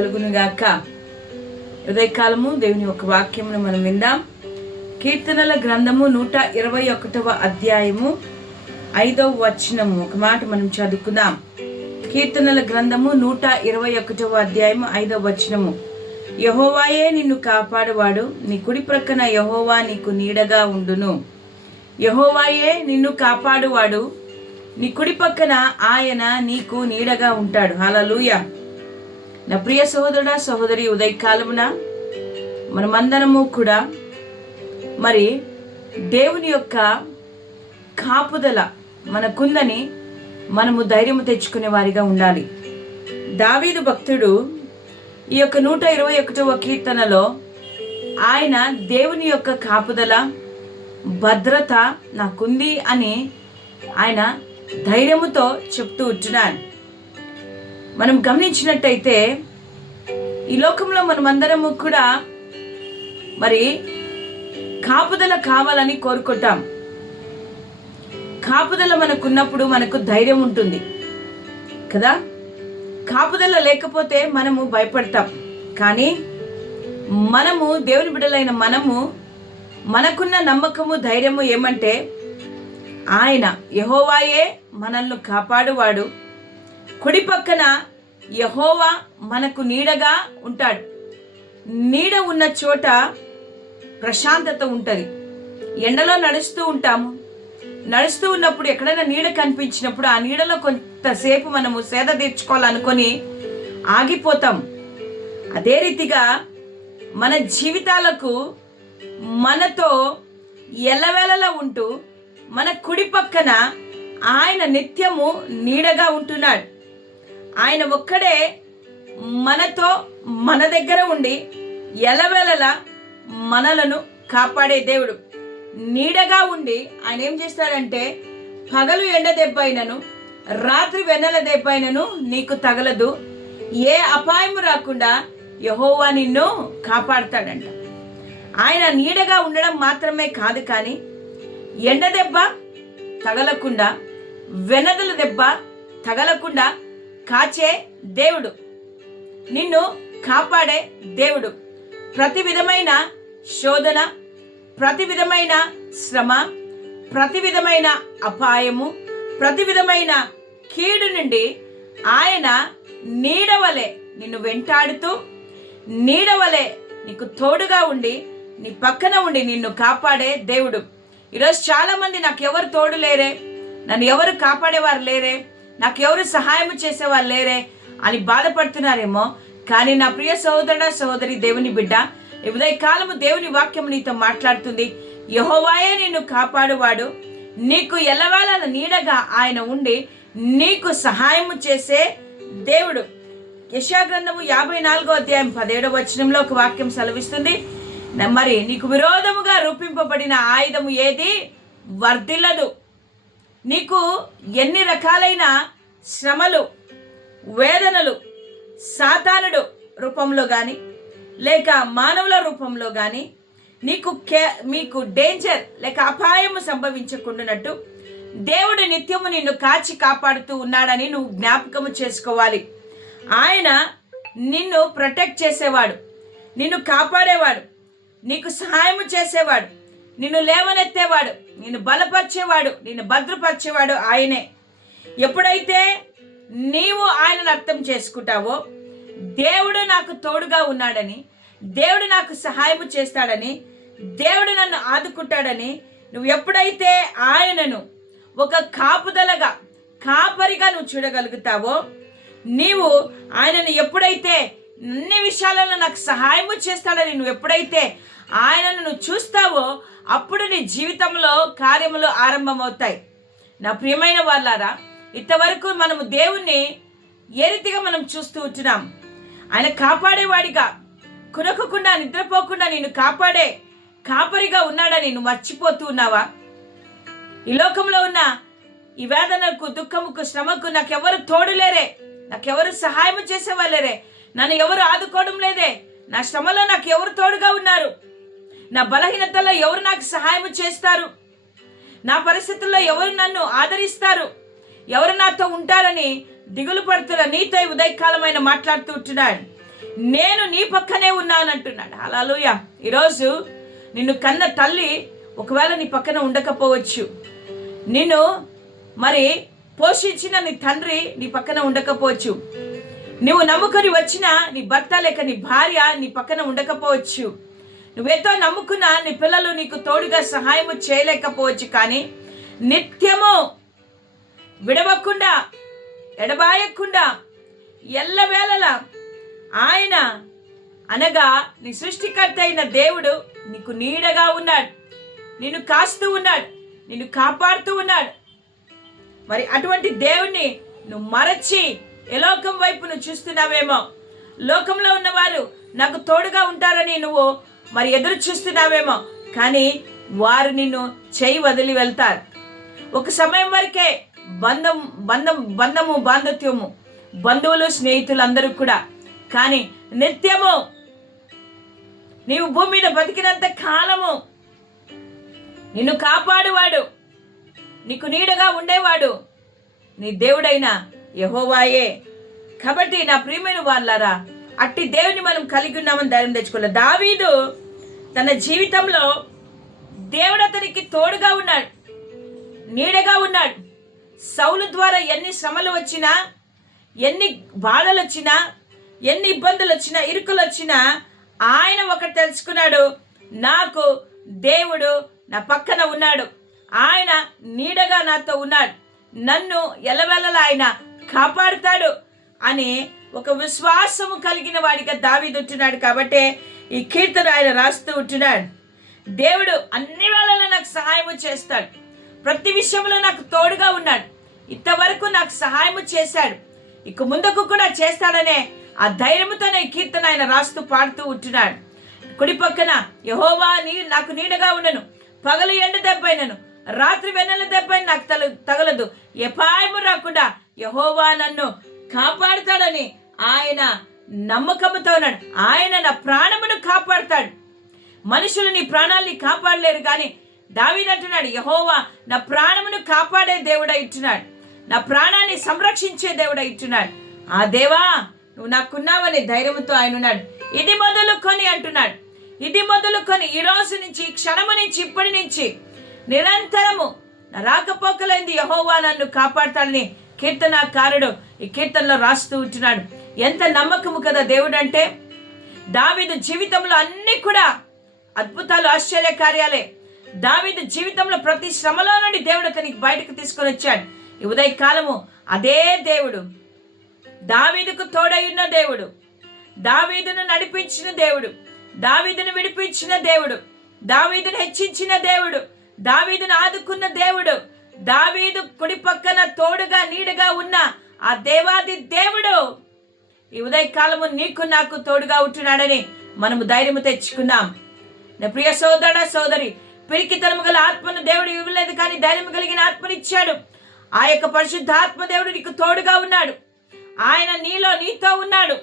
కలుగునుగాక ఉదయకాలము దేవుని ఒక వాక్యమును మనం విందాం. కీర్తనల గ్రంథము నూట ఇరవై ఒకటవ అధ్యాయము ఐదవ వచనము. ఒక మాట మనం చదువుకుందాం. కీర్తనల గ్రంథము నూట ఇరవై ఒకటవ అధ్యాయము ఐదవ వచనము. యహోవాయే నిన్ను కాపాడువాడు. నీ కుడి ప్రక్కన యహోవా నీకు నీడగా ఉండును. యహోవాయే నిన్ను కాపాడువాడు. నీ కుడి పక్కన ఆయన నీకు నీడగా ఉంటాడు. హలలుయ నా ప్రియ సహోదరుడా సహోదరి ఉదయకాలమున మనమందరము కూడా మరి దేవుని యొక్క కాపుదల మనకుందని మనము ధైర్యము తెచ్చుకునే వారిగా ఉండాలి. దావీదు భక్తుడు ఈ యొక్క నూట ఇరవై ఒకటవ కీర్తనలో ఆయన దేవుని యొక్క కాపుదల భద్రత నాకుంది అని ఆయన ధైర్యముతో చెప్తూ ఉంటున్నాడు. మనం గమనించినట్టయితే ఈ లోకంలో మనమందరము కూడా మరి కాపుదల కావాలని కోరుకుంటాం. కాపుదల మనకున్నప్పుడు మనకు ధైర్యం ఉంటుంది. కదా? కాపుదల లేకపోతే మనము భయపడతాం. కానీ మనము దేవుని బిడ్డలైన మనము మనకున్న నమ్మకము ధైర్యము ఏమంటే ఆయన యహోవాయే మనల్ని కాపాడువాడు. కుడి పక్కన యహోవా మనకు నీడగా ఉంటాడు. నీడ ఉన్న చోట ప్రశాంతత ఉంటుంది. ఎండలో నడుస్తూ ఉంటాము. నడుస్తూ ఉన్నప్పుడు ఎక్కడైనా నీడ కనిపించినప్పుడు ఆ నీడలో కొంతసేపు మనము సేద తీర్చుకోవాలనుకొని ఆగిపోతాం. అదే రీతిగా మన జీవితాలకు మనతో ఎల్లవేళలా ఉంటూ మన కుడి పక్కన ఆయన నిత్యము నీడగా ఉంటున్నాడు. ఆయన ఒక్కడే మనతో మన దగ్గర ఉండి ఎలవెలలా మనలను కాపాడే దేవుడు. నీడగా ఉండి ఆయన ఏం చేస్తాడంటే పగలు ఎండ దెబ్బ అయినను రాత్రి వెన్నెల దెబ్బ అయినను నీకు తగలదు. ఏ అపాయం రాకుండా యహోవా నిన్ను కాపాడుతాడంట. ఆయన నీడగా ఉండడం మాత్రమే కాదు కానీ ఎండ దెబ్బ తగలకుండా వెనదల దెబ్బ తగలకుండా కాచే దేవుడు. నిన్ను కాపాడే దేవుడు. ప్రతి విధమైన శోధన ప్రతి విధమైన శ్రమ ప్రతి విధమైన అపాయము ప్రతి విధమైన కీడు నుండి ఆయన నీడవలే నిన్ను వెంటాడుతూ నీడవలే నీకు తోడుగా ఉండి నీ పక్కన ఉండి నిన్ను కాపాడే దేవుడు. ఈరోజు చాలామంది నాకు ఎవరు తోడు లేరే? నన్ను ఎవరు కాపాడేవారు లేరే? నాకు ఎవరు సహాయం చేసేవాళ్ళు లేరే అని బాధపడుతున్నారేమో కానీ నా ప్రియ సహోదరుడ సహోదరి దేవుని బిడ్డ ఈ ఉదయకాలము దేవుని వాక్యం నీతో మాట్లాడుతుంది. యహోవాయే నిన్ను కాపాడువాడు. నీకు ఎల్లవేళ నీడగా ఆయన ఉండి నీకు సహాయము చేసే దేవుడు. యశాగ్రంథము యాభై నాలుగో అధ్యాయం పదిహేడవ వచనంలో ఒక వాక్యం సెలవిస్తుంది. మరి నీకు విరోధముగా రూపింపబడిన ఆయుధము ఏది? వర్ధిల్లదు. నీకు ఎన్ని రకాలైన శ్రమలు వేదనలు సాతానుడు రూపంలో కానీ లేక మానవుల రూపంలో కానీ నీకు కే మీకు డేంజర్ లేక అపాయము సంభవించకుండానట్టు దేవుడు నిత్యము నిన్ను కాచి కాపాడుతూ ఉన్నాడని నువ్వు జ్ఞాపకము చేసుకోవాలి. ఆయన నిన్ను ప్రొటెక్ట్ చేసేవాడు నిన్ను కాపాడేవాడు నీకు సహాయము చేసేవాడు. నిన్ను లేవనెత్తేవాడు నిన్ను బలపరిచేవాడు నిన్ను భద్రపరిచేవాడు ఆయనే. ఎప్పుడైతే నీవు ఆయనను అర్థం చేసుకుంటావో దేవుడు నాకు తోడుగా ఉన్నాడని దేవుడు నాకు సహాయం చేస్తాడని దేవుడు నన్ను ఆదుకుంటాడని నువ్వు ఎప్పుడైతే ఆయనను ఒక కాపుదలగా కాపరిగా నువ్వు చూడగలుగుతావో నీవు ఆయనను ఎప్పుడైతే అన్ని విషయాలలో నాకు సహాయము చేస్తాడని నువ్వు ఎప్పుడైతే ఆయనను నువ్వు చూస్తావో అప్పుడు నీ జీవితంలో కార్యములు ఆరంభమవుతాయి. నా ప్రియమైన వాళ్ళారా ఇంతవరకు మనము దేవుణ్ణి ఏ రీతిగా మనం చూస్తూ ఉంటున్నాం? ఆయన కాపాడేవాడిగా కునకకుండా నిద్రపోకుండా నేను కాపాడే కాపరిగా ఉన్నాడని నువ్వు మర్చిపోతూ ఉన్నావా? ఈ లోకంలో ఉన్న ఈ వేదనకు దుఃఖముకు శ్రమకు నాకెవరు తోడులేరే నాకెవరు సహాయం చేసేవాళ్ళరే. నన్ను ఎవరు ఆదుకోవడం లేదే. నా శ్రమలో నాకు ఎవరు తోడుగా ఉన్నారు? నా బలహీనతలో ఎవరు నాకు సహాయం చేస్తారు? నా పరిస్థితుల్లో ఎవరు నన్ను ఆదరిస్తారు? ఎవరు నాతో ఉంటారని దిగులు పడుతున్న నీతో ఉదయకాలమైన మాట్లాడుతూ ఉంటున్నాడు. నేను నీ పక్కనే ఉన్నానంటున్నాడు. హల్లెలూయ. ఈరోజు నిన్ను కన్న తల్లి ఒకవేళ నీ పక్కన ఉండకపోవచ్చు. నిన్ను మరి పోషించిన నీ తండ్రి నీ పక్కన ఉండకపోవచ్చు. నువ్వు నమ్ముకొని వచ్చిన నీ భర్త లేక నీ భార్య నీ పక్కన ఉండకపోవచ్చు. నువ్వెంతో నమ్ముకున్న నీ పిల్లలు నీకు తోడుగా సహాయం చేయలేకపోవచ్చు కానీ నిత్యము విడవకుండా ఎడబాయకుండా ఎల్లవేళలా ఆయన అనగా నీ సృష్టికర్త అయిన దేవుడు నీకు నీడగా ఉన్నాడు. నిన్ను కాస్తూ ఉన్నాడు. నిన్ను కాపాడుతూ ఉన్నాడు. మరి అటువంటి దేవుణ్ణి నువ్వు మరచి ఎలోకం వైపు నువ్వు చూస్తున్నావేమో? లోకంలో ఉన్నవారు నాకు తోడుగా ఉంటారని నువ్వు మరి ఎదురు చూస్తున్నావేమో? కానీ వారు నిన్ను చేయి వదిలి వెళ్తారు. ఒక సమయం వరకే బంధం బంధం బంధము బాంధత్యము బంధువులు స్నేహితులు అందరూ కూడా. కానీ నిత్యము నీవు భూమి మీద బతికినంత కాలము నిన్ను కాపాడువాడు నీకు నీడగా ఉండేవాడు నీ దేవుడైన యహోవాయే. కాబట్టి నా ప్రియమైన వాళ్ళారా అట్టి దేవుని మనం కలిగి ఉన్నామని ధైర్యం తెచ్చుకోలేదు దావీదు తన జీవితంలో దేవుడు అతనికి తోడుగా ఉన్నాడు నీడగా ఉన్నాడు. సౌలు ద్వారా ఎన్ని శ్రమలు వచ్చినా ఎన్ని బాధలు వచ్చినా ఎన్ని ఇబ్బందులు వచ్చినా ఇరుకులు వచ్చినా ఆయన ఒకటి తెలుసుకున్నాడు నాకు దేవుడు నా పక్కన ఉన్నాడు. ఆయన నీడగా నాతో ఉన్నాడు. నన్ను ఎలవెలలా ఆయన కాపాడుతాడు అని ఒక విశ్వాసము కలిగిన వాడిగా దావిదుంటున్నాడు కాబట్టే ఈ కీర్తన ఆయన రాస్తూ ఉంటున్నాడు. దేవుడు అన్ని వేళలా నాకు సహాయము చేస్తాడు. ప్రతి విషయంలో నాకు తోడుగా ఉన్నాడు. ఇంతవరకు నాకు సహాయం చేశాడు. ఇక ముందుకు కూడా చేస్తాడనే ఆ ధైర్యంతోనే కీర్తన ఆయన రాస్తూ పాడుతూ ఉంటున్నాడు. కుడి పక్కన యహోవా నీ నాకు నీడగా ఉండను పగలు ఎండ దెబ్బైనను. రాత్రి వెన్నెల దెబ్బ నాకు తల తగలదు. ఎపాయము రాకుండా యహోవా నన్ను కాపాడుతాడని ఆయన నమ్మకంతో ఉన్నాడు. ఆయన నా ప్రాణమును కాపాడుతాడు. మనుషులు నీ ప్రాణాల్ని కాపాడలేరు కానీ దావిదంటున్నాడు యహోవా నా ప్రాణమును కాపాడే దేవుడ ఇట్టున్నాడు నా ప్రాణాన్ని సంరక్షించే దేవుడ ఇట్టున్నాడు ఆ దేవా నువ్వు నాకున్నావని ధైర్యంతో ఆయన ఉన్నాడు. ఇది మొదలుకొని అంటున్నాడు. ఇది మొదలుకొని ఈ రోజు నుంచి ఈ క్షణము నుంచి ఇప్పటి నుంచి నిరంతరము నా రాకపోకలైంది యహోవా నన్ను కాపాడతాడని కీర్తనకారుడు ఈ కీర్తనలో రాస్తూ ఉంటున్నాడు. ఎంత నమ్మకము కదా దేవుడు అంటే దావిదు జీవితంలో అన్ని కూడా అద్భుతాలు ఆశ్చర్య కార్యాలే. దావీదు జీవితంలో ప్రతి శ్రమలో నుండి దేవుడు అతనికి బయటకు తీసుకొని వచ్చాడు. ఈ ఉదయ కాలము అదే దేవుడు. దావీదుకు తోడయున్న దేవుడు. దావీదును నడిపించిన దేవుడు. దావీదును విడిపించిన దేవుడు. దావీదును హెచ్చించిన దేవుడు. దావీదును ఆదుకున్న దేవుడు. దావీదు కుడి పక్కన తోడుగా నీడగా ఉన్న ఆ దేవాది దేవుడు. ఈ ఉదయకాలము నీకు నాకు తోడుగా ఉంటున్నాడని మనము ధైర్యము తెచ్చుకున్నాం. నా ప్రియ సోదర సోదరి పిరికితనము గల ఆత్మను దేవుడు ఇవ్వలేదు కానీ ధైర్యం కలిగిన ఆత్మనిచ్చాడు ఆ యొక్క పరిశుద్ధ ఆత్మ దేవుడు నీకు తోడుగా ఉన్నాడు. ఆయన నీలో నీతో ఉన్నాడు.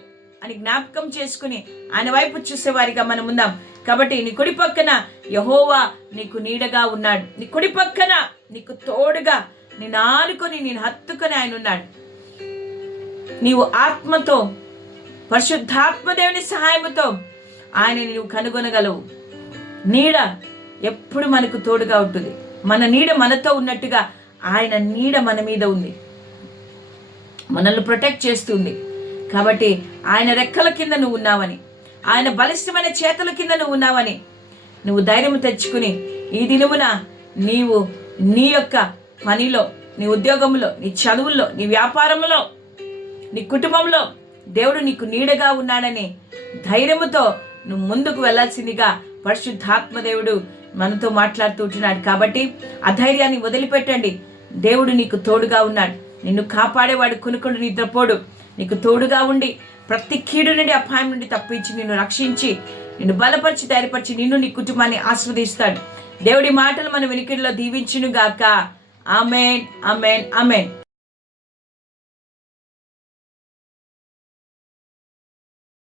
అని జ్ఞాపకం చేసుకుని ఆయన వైపు చూసేవారిగా మనం ఉందాం. కాబట్టి నీ కుడి పక్కన యహోవా నీకు నీడగా ఉన్నాడు. నీ కుడి పక్కన నీకు తోడుగా నేను ఆనుకొని నేను హత్తుకొని ఆయన ఉన్నాడు. నీవు ఆత్మతో పరిశుద్ధాత్మదేవుని సహాయముతో ఆయన నీవు కనుగొనగలవు. నీడ ఎప్పుడు మనకు తోడుగా ఉంటుంది. మన నీడ మనతో ఉన్నట్టుగా ఆయన నీడ మన మీద ఉంది. మనల్ని ప్రొటెక్ట్ చేస్తుంది. కాబట్టి ఆయన రెక్కల కింద నువ్వు ఉన్నావని ఆయన బలిష్టమైన చేతుల కింద నువ్వు ఉన్నావని నువ్వు ధైర్యం తెచ్చుకుని ఈ దినమున నీవు నీ యొక్క పనిలో నీ ఉద్యోగంలో నీ చదువుల్లో నీ వ్యాపారంలో నీ కుటుంబంలో దేవుడు నీకు నీడగా ఉన్నాడని ధైర్యముతో నువ్వు ముందుకు వెళ్ళాల్సిందిగా పరిశుద్ధాత్మ దేవుడు మనతో మాట్లాడుతూ ఉంటున్నాడు. కాబట్టి అధైర్యాన్ని వదిలిపెట్టండి. దేవుడు నీకు తోడుగా ఉన్నాడు. నిన్ను కాపాడేవాడు కొనుక్కొని నిద్రపోడు నీకు తోడుగా ఉండి ప్రతి కీడు నుండి అపాయం నుండి తప్పించి నిన్ను రక్షించి నిన్ను బలపరిచి ధైర్యపరిచి నిన్ను నీ కుటుంబాన్ని ఆస్వాదిస్తాడు దేవుడి మాటలు మన వెనుకల్లో దీవించును గాక ఆమెన్ ఆమెన్ ఆమెన్.